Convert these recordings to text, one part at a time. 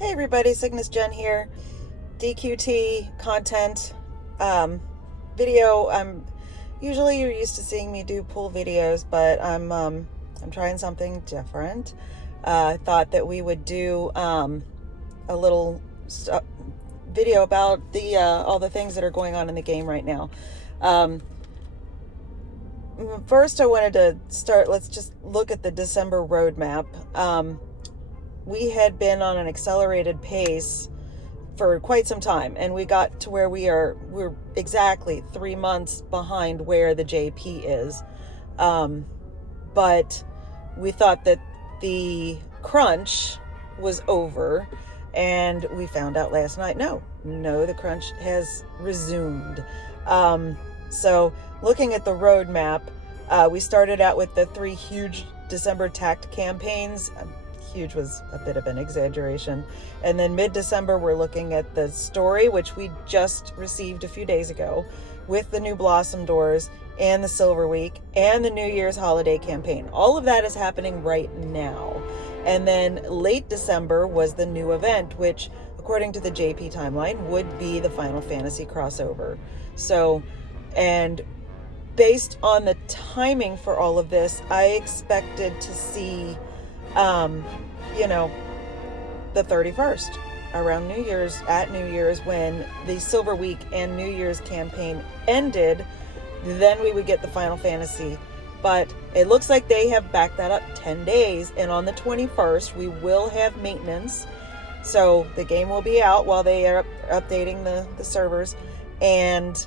Hey everybody, Cygnusjen here. DQT content video. Usually you're used to seeing me do pool videos, but I'm trying something different. I thought that we would do a little video about the all the things that are going on in the game right now. First, I wanted to start. Let's just look at the December roadmap. We had been on an accelerated pace for quite some time, and we got to where we're exactly 3 months behind where the JP is. But we thought that the crunch was over, and we found out last night, no, the crunch has resumed. So looking at the roadmap, we started out with the 3 huge December Tact campaigns. Huge was a bit of an exaggeration. And then mid-December, we're looking at the story, which we just received a few days ago, with the new Blossom Doors and the Silver Week and the New Year's holiday campaign. All of that is happening right now. And then late December was the new event, which, according to the JP timeline, would be the Final Fantasy crossover. So, and based on the timing for all of this, I expected to see the 31st, around New Year's, at New Year's, when the Silver Week and New Year's campaign ended, then we would get the Final Fantasy. But it looks like they have backed that up 10 days, and on the 21st, we will have maintenance. So the game will be out while they are updating the servers, and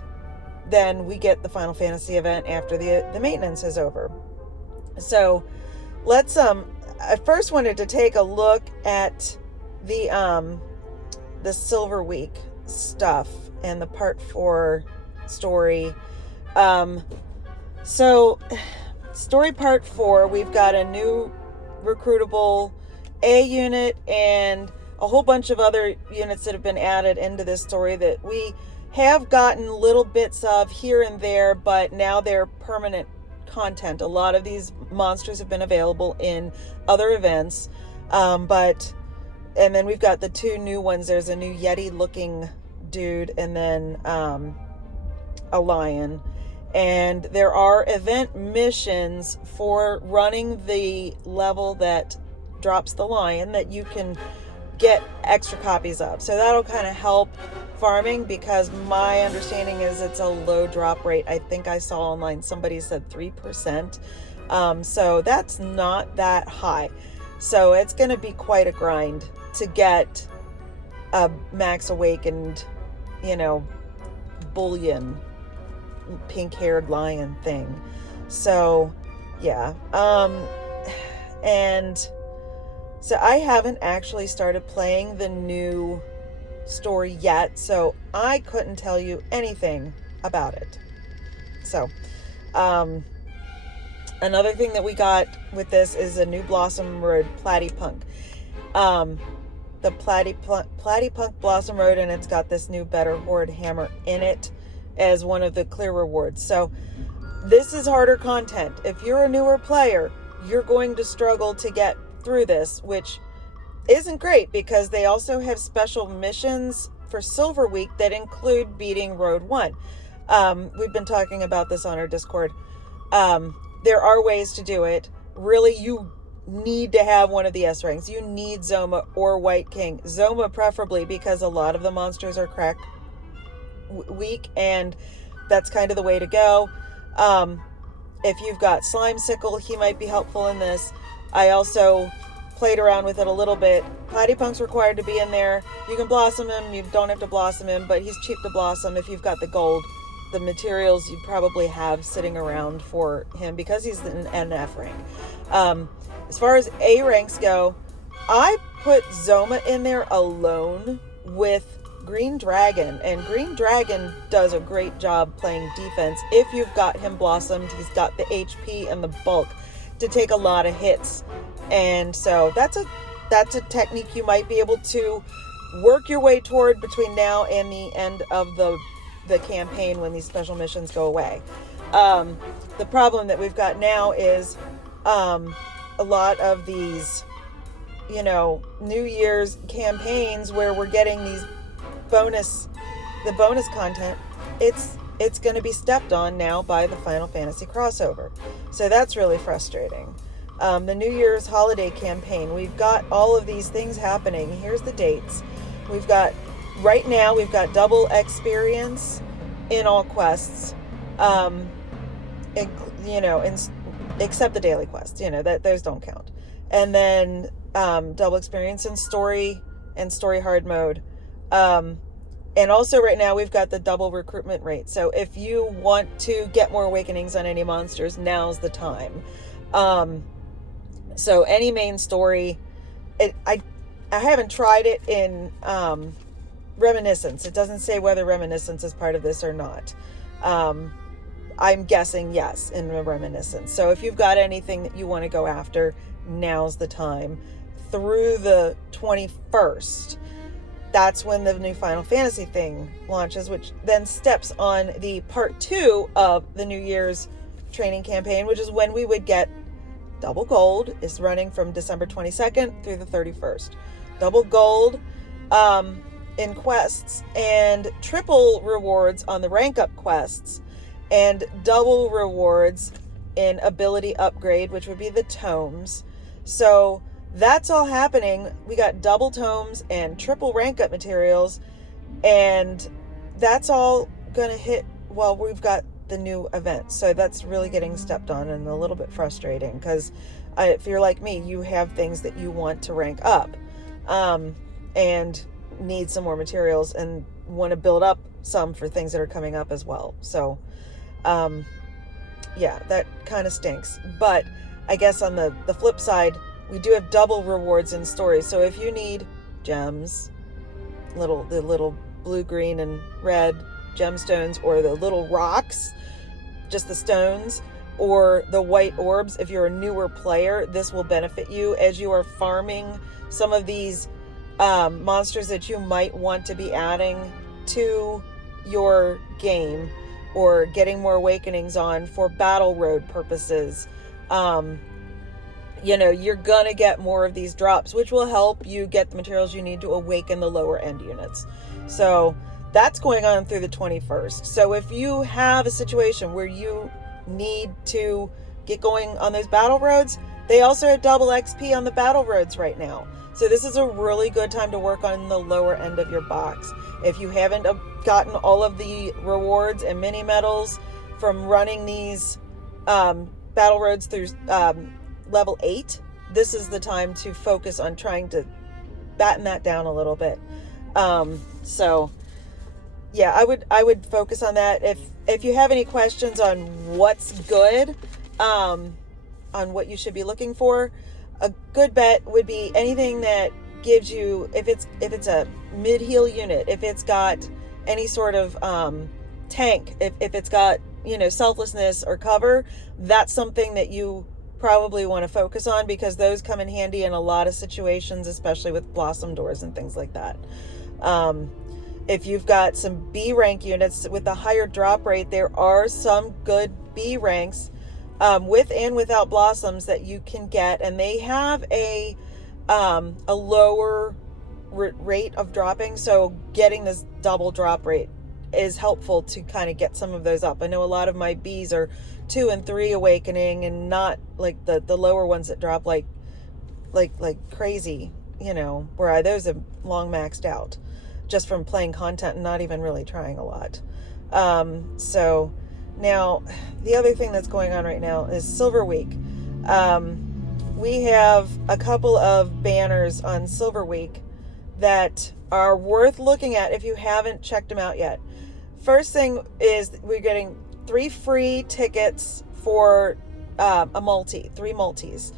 then we get the Final Fantasy event after the maintenance is over. So let's I first wanted to take a look at the Silver Week stuff and the Part 4 story. So story Part 4, we've got a new recruitable A unit and a whole bunch of other units that have been added into this story that we have gotten little bits of here and there, but now they're permanent content. A lot of these monsters have been available in other events, and then we've got the 2 new ones. There's a new Yeti looking dude, and then a lion. And there are event missions for running the level that drops the lion that you can get extra copies of. So that'll kind of help farming, because my understanding is it's a low drop rate. I think I saw online somebody said 3%. So that's not that high. So it's going to be quite a grind to get a max awakened, bullion pink-haired lion thing. So yeah. And so I haven't actually started playing the new story yet, so I couldn't tell you anything about it. So another thing that we got with this is a new Blossom Road Platypunk. The Platypunk Blossom Road, and it's got this new Better Horde hammer in it as one of the clear rewards. So this is harder content. If you're a newer player, you're going to struggle to get through this, which isn't great, because they also have special missions for Silver Week that include beating Road 1. We've been talking about this on our Discord. There are ways to do it. Really, you need to have one of the S ranks. You need Zoma or White King. Zoma preferably, because a lot of the monsters are crack weak, and that's kind of the way to go. If you've got Slime Sickle, he might be helpful in this. I also played around with it a little bit. Platypunk's required to be in there. You can blossom him, you don't have to blossom him, but he's cheap to blossom if you've got the gold. The materials you probably have sitting around for him, because he's an F rank. As far as A ranks go, I put Zoma in there alone with Green Dragon, and Green Dragon does a great job playing defense. If you've got him blossomed, he's got the HP and the bulk to take a lot of hits. And so that's a technique you might be able to work your way toward between now and the end of the campaign, when these special missions go away. The problem that we've got now is a lot of these New Year's campaigns where we're getting these the bonus content, it's going to be stepped on now by the Final Fantasy crossover. So that's really frustrating. The New Year's holiday campaign, we've got all of these things happening. Here's the dates. Right now, we've got double experience in all quests, except the daily quests, those don't count. And then double experience in story and story hard mode. And also right now we've got the double recruitment rate. So if you want to get more awakenings on any monsters, now's the time. So any main story, I haven't tried it in Reminiscence. It doesn't say whether Reminiscence is part of this or not. I'm guessing yes in Reminiscence. So if you've got anything that you want to go after, now's the time. Through the 21st, that's when the new Final Fantasy thing launches, which then steps on the part 2 of the New Year's training campaign, which is when we would get double gold. Is running from December 22nd through the 31st. Double gold in quests and triple rewards on the rank up quests and double rewards in ability upgrade, which would be the tomes. So that's all happening. We got double tomes and triple rank up materials, and that's all gonna hit while we've got the new event. So that's really getting stepped on and a little bit frustrating, because if you're like me, you have things that you want to rank up and need some more materials and want to build up some for things that are coming up as well. So yeah, that kind of stinks. But I guess on the flip side, we do have double rewards in stories. So if you need gems, the little blue, green, and red gemstones, or the little rocks, just the stones, or the white orbs, if you're a newer player, this will benefit you as you are farming some of these monsters that you might want to be adding to your game, or getting more awakenings on for battle road purposes. You're gonna get more of these drops, which will help you get the materials you need to awaken the lower end units. So that's going on through the 21st. So if you have a situation where you need to get going on those battle roads, they also have double XP on the battle roads right now. So this is a really good time to work on the lower end of your box. If you haven't gotten all of the rewards and mini medals from running these battle roads through level 8, this is the time to focus on trying to batten that down a little bit. So yeah, I would focus on that. If you have any questions on what's good, on what you should be looking for, a good bet would be anything that gives you, if it's a mid-heal unit, if it's got any sort of tank, if it's got selflessness or cover, that's something that you probably want to focus on, because those come in handy in a lot of situations, especially with blossom doors and things like that. If you've got some B rank units with a higher drop rate, there are some good B ranks with and without blossoms that you can get, and they have a lower rate of dropping. So getting this double drop rate is helpful to kind of get some of those up. I know a lot of my Bs are 2 and 3 awakening, and not like the lower ones that drop like crazy, where those are long maxed out just from playing content and not even really trying a lot. So now the other thing that's going on right now is Silver Week. We have a couple of banners on Silver Week that are worth looking at if you haven't checked them out yet. First thing is we're getting 3 free tickets for three multis.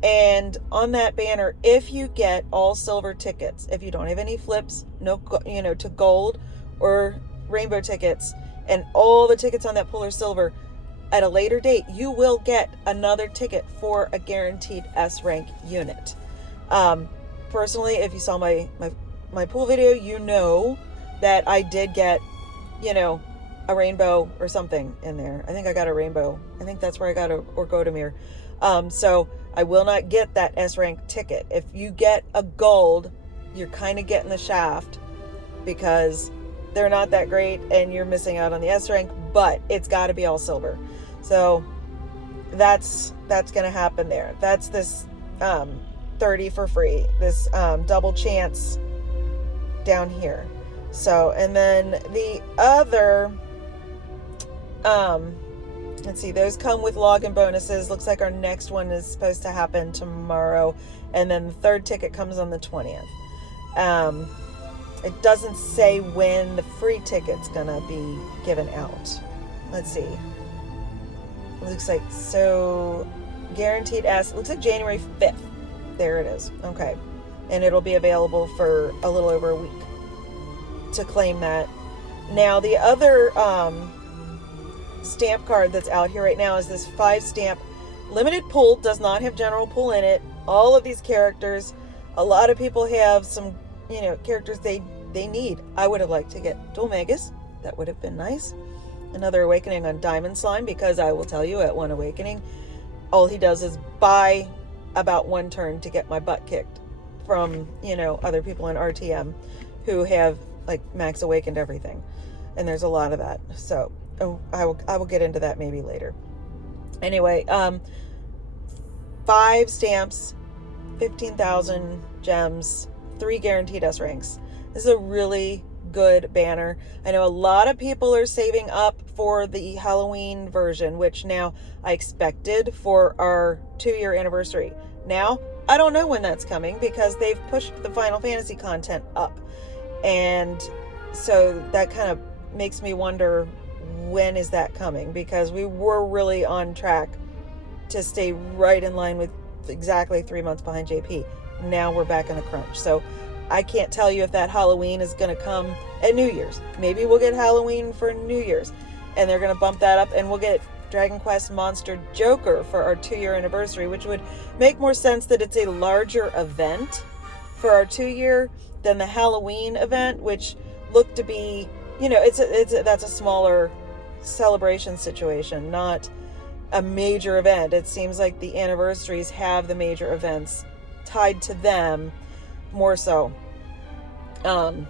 And on that banner, if you get all silver tickets, if you don't have any flips, to gold or rainbow tickets, and all the tickets on that pool are silver, at a later date, you will get another ticket for a guaranteed S rank unit. Personally, if you saw my pool video, you know that I did get, a rainbow or something in there. I think I got a rainbow. I think that's where I got a Orgotamir. So I will not get that S rank ticket. If you get a gold, you're kind of getting the shaft, because they're not that great and you're missing out on the S rank, but it's got to be all silver. So that's going to happen there. That's this 30 for free, this double chance down here. So, and then the other, let's see, those come with login bonuses. Looks like our next one is supposed to happen tomorrow, and then the third ticket comes on the 20th. It doesn't say when the free ticket's gonna be given out. Let's see. It looks like, so guaranteed S, looks like January 5th. There it is. Okay. And it'll be available for a little over a week to claim that. Now, the other stamp card that's out here right now is this 5 stamp limited pool. Does not have general pool in it. All of these characters, a lot of people have some, characters they need. I would have liked to get Dual Magus. That would have been nice. Another awakening on Diamond Slime, because I will tell you, at one awakening, all he does is buy about one turn to get my butt kicked from, other people in RTM who have like max awakened everything. And there's a lot of that. So I will get into that maybe later. Anyway, 5 stamps, 15,000 gems, 3 guaranteed S ranks. This is a really good banner. I know a lot of people are saving up for the Halloween version, which now I expected for our 2-year anniversary. Now, I don't know when that's coming, because they've pushed the Final Fantasy content up. And so that kind of makes me wonder, when is that coming? Because we were really on track to stay right in line with exactly 3 months behind JP. Now we're back in the crunch. So I can't tell you if that Halloween is going to come at New Year's. Maybe we'll get Halloween for New Year's, and they're going to bump that up, and we'll get Dragon Quest Monster Joker for our 2-year anniversary, which would make more sense that it's a larger event for our 2-year than the Halloween event, which looked to be, that's a smaller celebration situation, not a major event. It seems like the anniversaries have the major events tied to them more so than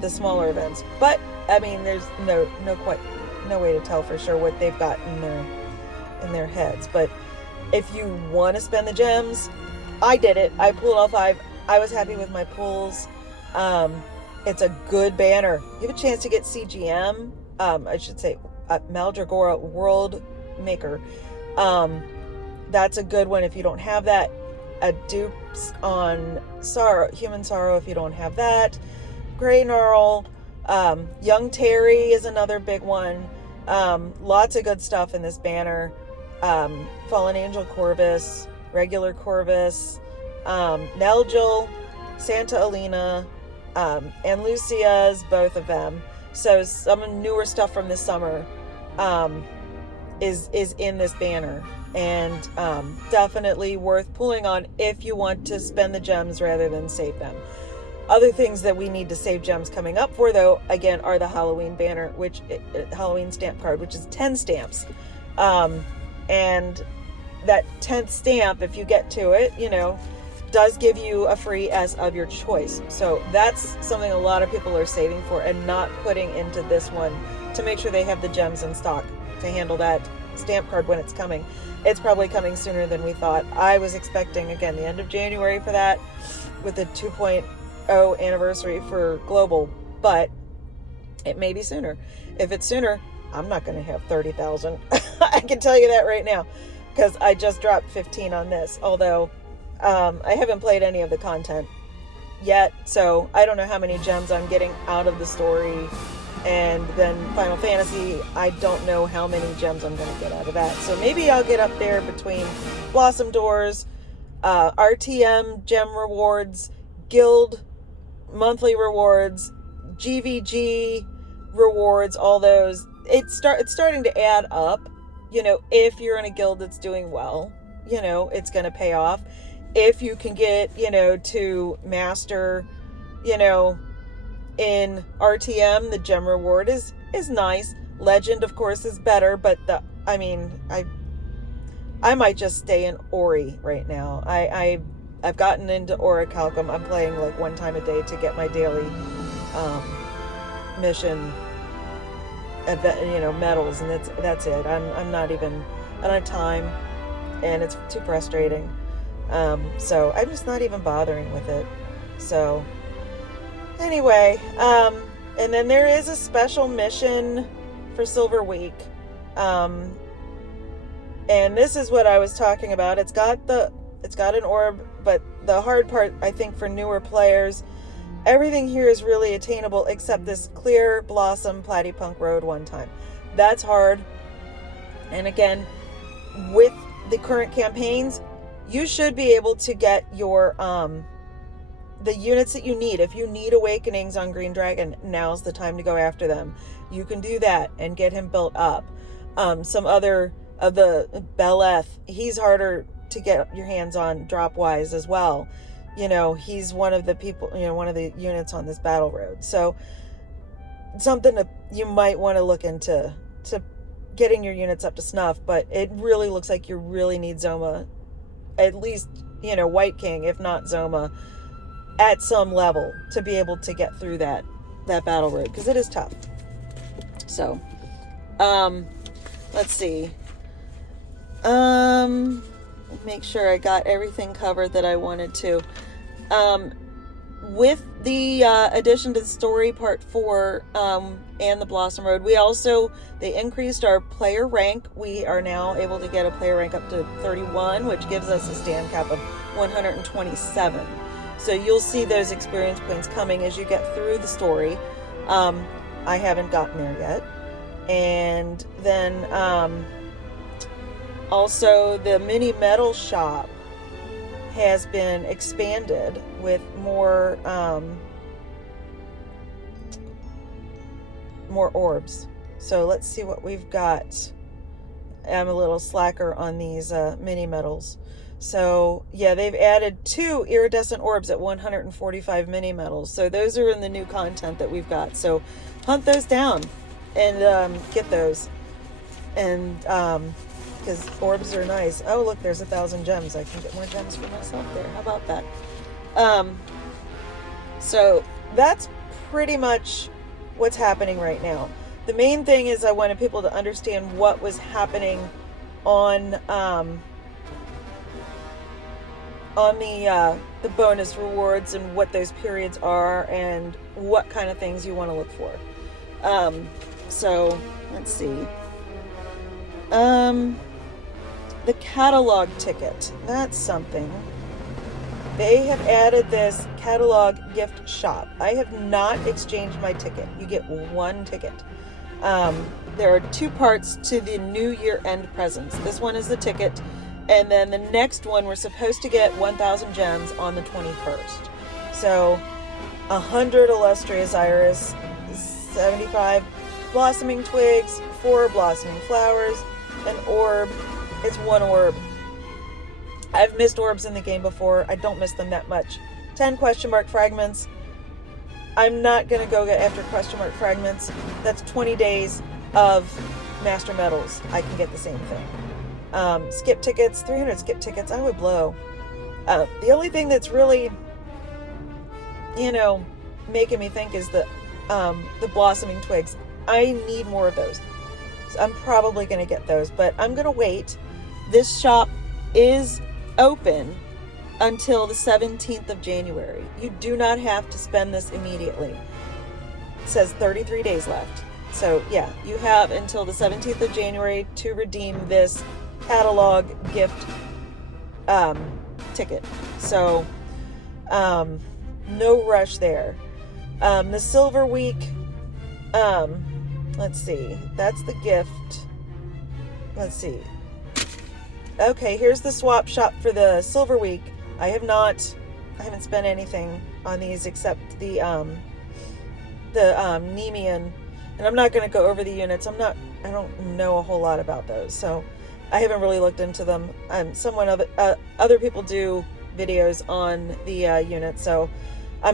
the smaller events. But I mean, there's no way to tell for sure what they've got in their heads. But if you want to spend the gems, I did it. I pulled all 5. I was happy with my pulls. It's a good banner. You have a chance to get CGM. I should say Maldragora World Maker. That's a good one if you don't have that. A dupes on Human Sorrow if you don't have that. Grey Gnarl. Young Terry is another big one. Lots of good stuff in this banner. Fallen Angel Corvus, regular Corvus, Nelgil, Santa Alina, and Lucia's, both of them. So some newer stuff from this summer is in this banner, and definitely worth pulling on if you want to spend the gems rather than save them. Other things that we need to save gems coming up for, though, again, are the Halloween banner, which Halloween stamp card, which is 10 stamps. And that 10th stamp, if you get to it, does give you a free S of your choice. So that's something a lot of people are saving for and not putting into this one to make sure they have the gems in stock to handle that stamp card when it's coming. It's probably coming sooner than we thought. I was expecting, again, the end of January for that, with the 2.0 anniversary for global, but it may be sooner. If it's sooner, I'm not going to have 30,000. I can tell you that right now, because I just dropped 15 on this, although I haven't played any of the content yet, so I don't know how many gems I'm getting out of the story. And then Final Fantasy, I don't know how many gems I'm going to get out of that. So maybe I'll get up there between Blossom Doors, RTM gem rewards, guild monthly rewards, GVG rewards, all those. It's starting to add up. If you're in a guild that's doing well, it's going to pay off. If you can get, to master, in RTM, the gem reward is nice. Legend, of course, is better, but I might just stay in Ori right now. I've gotten into Orichalcum. I'm playing like one time a day to get my daily mission, medals, and that's it. I'm not even, I don't have time, and it's too frustrating. So I'm just not even bothering with it. So anyway, and then there is a special mission for Silver Week. And this is what I was talking about. It's got an orb, but the hard part, I think, for newer players, everything here is really attainable except this Clear Blossom Platypunk Road one time. That's hard. And again, with the current campaigns, you should be able to get your the units that you need. If you need awakenings on Green Dragon, now's the time to go after them. You can do that and get him built up. Some other of the Beleth, he's harder to get your hands on drop wise as well. He's one of the people, one of the units on this battle road. So something you might want to look into to getting your units up to snuff, but it really looks like you really need Zoma, at least, White King, if not Zoma, at some level to be able to get through that battle road, because it is tough. So, let's see. Make sure I got everything covered that I wanted to. With the addition to the story part 4 and the Blossom Road, they increased our player rank. We are now able to get a player rank up to 31, which gives us a stand cap of 127. So you'll see those experience points coming as you get through the story. I haven't gotten there yet. And then also the mini metal shop has been expanded with more orbs. So let's see what we've got. I'm a little slacker on these mini metals. So yeah, they've added 2 iridescent orbs at 145 mini metals. So those are in the new content that we've got. So hunt those down and get those. And because orbs are nice. Oh, look, there's 1,000 gems. I can get more gems for myself there. How about that? So that's pretty much what's happening right now. The main thing is I wanted people to understand what was happening on the bonus rewards and what those periods are and what kind of things you want to look for. So let's see. The catalog ticket, that's something. They have added this catalog gift shop. I have not exchanged my ticket. You get 1 ticket. There are 2 parts to the New Year end presents. This one is the ticket, and then the next one we're supposed to get 1,000 gems on the 21st. So 100 illustrious iris, 75 blossoming twigs, 4 blossoming flowers, an orb. It's 1 orb. I've missed orbs in the game before. I don't miss them that much. 10 question mark fragments. I'm not going to go get after question mark fragments. That's 20 days of master medals. I can get the same thing. Skip tickets, 300 skip tickets. I would blow. The only thing that's really, making me think is the blossoming twigs. I need more of those. So I'm probably going to get those, but I'm going to wait. This shop is open until the 17th of January. You do not have to spend this immediately. It says 33 days left. So yeah, you have until the 17th of January to redeem this catalog gift ticket. So no rush there. The Silver Week, let's see, that's the gift. Let's see. Okay, here's the swap shop for the Silver Week. I haven't spent anything on these except the Nemean, and I'm not going to go over the units. I don't know a whole lot about those, so I haven't really looked into them. Other people do videos on the units, so I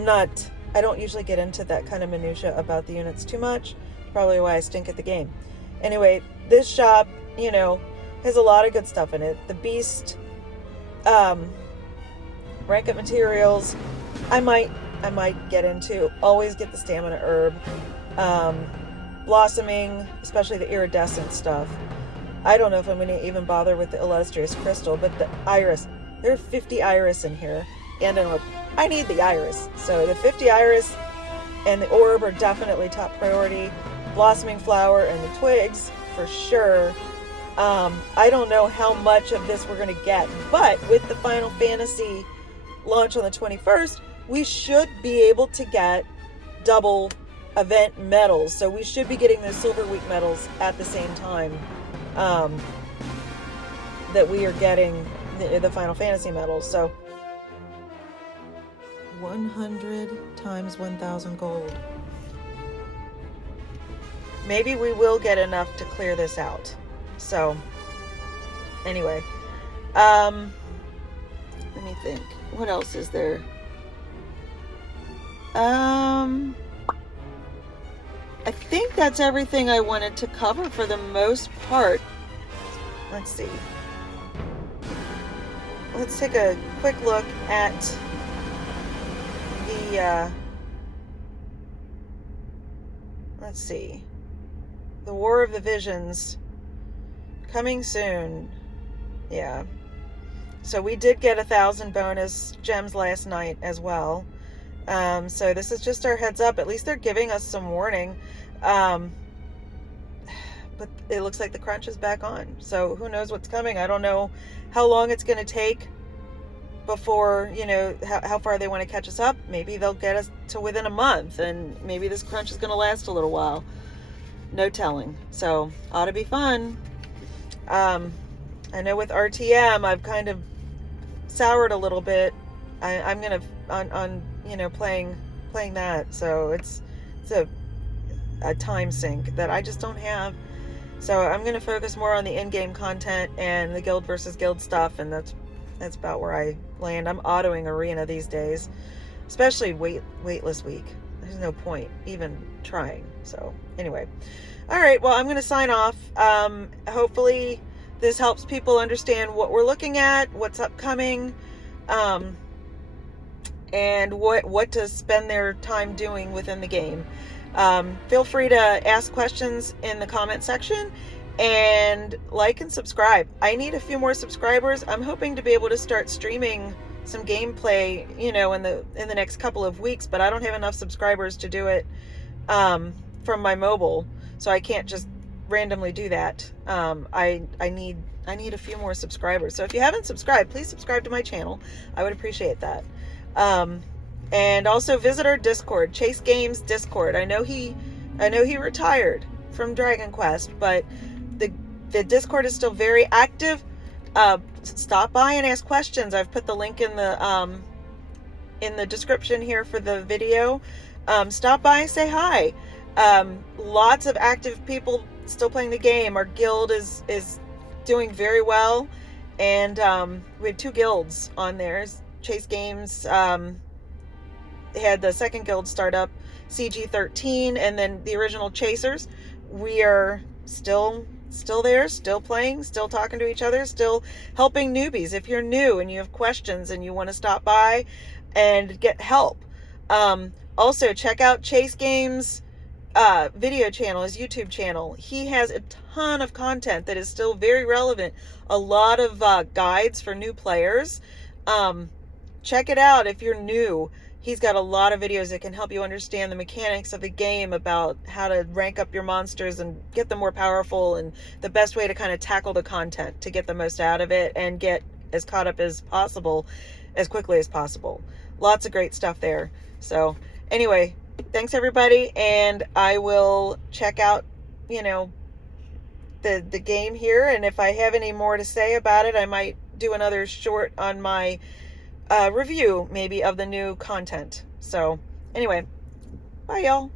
don't usually get into that kind of minutia about the units too much. Probably why I stink at the game. Anyway, this shop, has a lot of good stuff in it. The Beast, rank up materials, I might get into. Always get the stamina herb. Blossoming, especially the iridescent stuff. I don't know if I'm going to even bother with the illustrious crystal, but the iris. There are 50 iris in here, and an orb. I need the iris. So the 50 iris and the orb are definitely top priority. Blossoming flower and the twigs for sure. I don't know how much of this we're going to get, but with the Final Fantasy launch on the 21st, we should be able to get double event medals. So we should be getting the Silver Week medals at the same time that we are getting the Final Fantasy medals. So 100 times 1,000 gold. Maybe we will get enough to clear this out. So anyway, let me think. What else is there? I think that's everything I wanted to cover for the most part. Let's see. Let's take a quick look at the, let's see. The War of the Visions. Coming soon. Yeah. So we did get 1,000 bonus gems last night as well. So this is just our heads up. At least they're giving us some warning. But it looks like the crunch is back on. So who knows what's coming. I don't know how long it's going to take before, you know, how far they want to catch us up. Maybe they'll get us to within a month, and maybe this crunch is going to last a little while. No telling. So ought to be fun. I know with RTM, I've kind of soured a little bit. I'm gonna on you know playing that. So it's a time sink that I just don't have. So I'm gonna focus more on the in-game content and the guild versus guild stuff, and that's about where I land. I'm autoing arena these days, especially waitlist week. There's no point even trying. So anyway, all right. Well, I'm gonna sign off. Hopefully this helps people understand what we're looking at, what's upcoming, and what to spend their time doing within the game. Feel free to ask questions in the comment section, and like and subscribe. I need a few more subscribers. I'm hoping to be able to start streaming some gameplay, you know, in the next couple of weeks, but I don't have enough subscribers to do it from my mobile, so I can't just randomly do that. I need a few more subscribers. So if you haven't subscribed, please subscribe to my channel. I would appreciate that. And also visit our Discord, Chase Games Discord. I know he retired from Dragon Quest, but the Discord is still very active. Stop by and ask questions. I've put the link in the description here for the video. Stop by and say hi. Lots of active people still playing the game. Our guild is doing very well, and we have 2 guilds on there. Chase Games had the second guild start up, CG13, and then the original Chasers. We are still there, still playing, still talking to each other, still helping newbies. If you're new and you have questions and you want to stop by and get help, also check out Chase Games video channel, his YouTube channel. He has a ton of content that is still very relevant. A lot of guides for new players. Check it out if you're new. He's got a lot of videos that can help you understand the mechanics of the game, about how to rank up your monsters and get them more powerful, and the best way to kind of tackle the content to get the most out of it and get as caught up as possible as quickly as possible. Lots of great stuff there. So anyway, thanks everybody, and I will check out, you know, the game here, and if I have any more to say about it, I might do another short on my review maybe of the new content. So anyway, bye y'all.